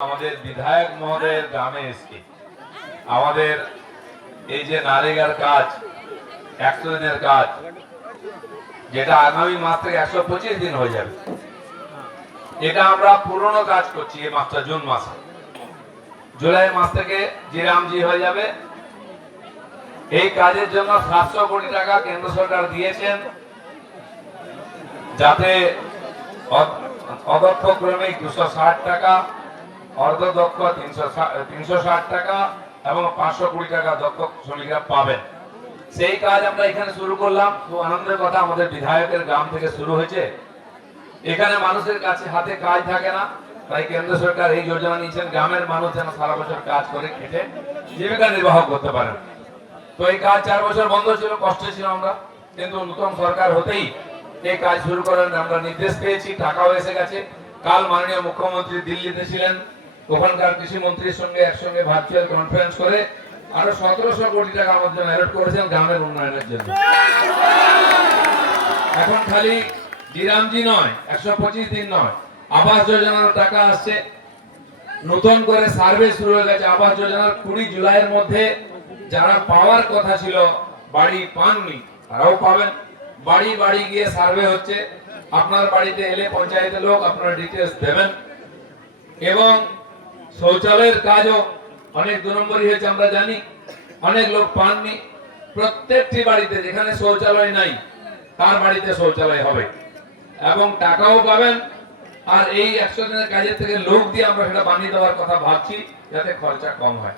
আমাদের বিধায়ক মহোদয়ের গ্রামে এসেছি। আমাদের এই যে নারেগার কাজ 100 দিনের কাজ, যেটা আগামী মাস থেকে 125 দিন হয়ে যাবে, এটা আমরা পুরনো কাজ করছি। এই মাসটা জুন মাসে, জুলাই মাস থেকে জিরামজি হয়ে যাবে। এই কাজের জন্য 700 কোটি টাকা কেন্দ্র সরকার দিয়েছেন, যাতে অদক্ষ ক্রমিক 260 টাকা, অর্ধদক্ষ 360 টাকা এবং 500 কোটি টাকা দক্ষ শ্রমিকরা পাবেন। সেই কাজ আমরা এখানে শুরু করলাম। খুব আনন্দের কথা, আমাদের বিধায়কের গ্রাম থেকে শুরু হয়েছে। এখানে মানুষের কাছে হাতে কাজ থাকে না, তাই কেন্দ্র সরকার এই যোজনা নিয়েছেন, গ্রামের মানুষ যেন সারা বছর কাজ করে খেটে জীবিকা নির্বাহ করতে পারেন। তো এই কাজ 4 বছর বন্ধ ছিল, কষ্টে ছিল আমরা, কিন্তু নতুন সরকার হতেই এই কাজ শুরু করার আমরা নির্দেশ পেয়েছি, টাকাও এসে গেছে। কাল মাননীয় মুখ্যমন্ত্রী দিল্লিতে ছিলেন, ওখানকার কৃষি মন্ত্রীর সঙ্গে একসঙ্গে ভার্চুয়াল কনফারেন্স করে আরো 1700 কোটি টাকা আমাদের জন্য অ্যালট করেছেন গ্রামের উন্নয়নের জন্য। এখন খালি জিরামজি নয়, 125 দিন নয়, আবাস যোজনার টাকা আসছে। নতুন করে সার্ভে শুরু হয়ে গেছে আবাস যোজনার। 20 জুলাইয়ের মধ্যে যারা পাওয়ার কথা ছিল, বাড়ি পাননি, তারাও পাবেন। বাড়ি বাড়ি গিয়ে সার্ভে হচ্ছে। আপনার বাড়িতে এলে পঞ্চায়েতের লোক আপনার ডিটেলস দেবেন। এবং শৌচালয়ের কাজও অনেক 2 নম্বরই হয়েছে, আমরা জানি। অনেক লোক পাননি। প্রত্যেকটি বাড়িতে যেখানে শৌচালয় নাই, তার বাড়িতে শৌচালয় হবে এবং টাকাও পাবেন। আর এই 100 দিনের কাজের থেকে লোক দিয়ে আমরা সেটা বানিয়ে দেওয়ার কথা ভাবছি, যাতে খরচা কম হয়।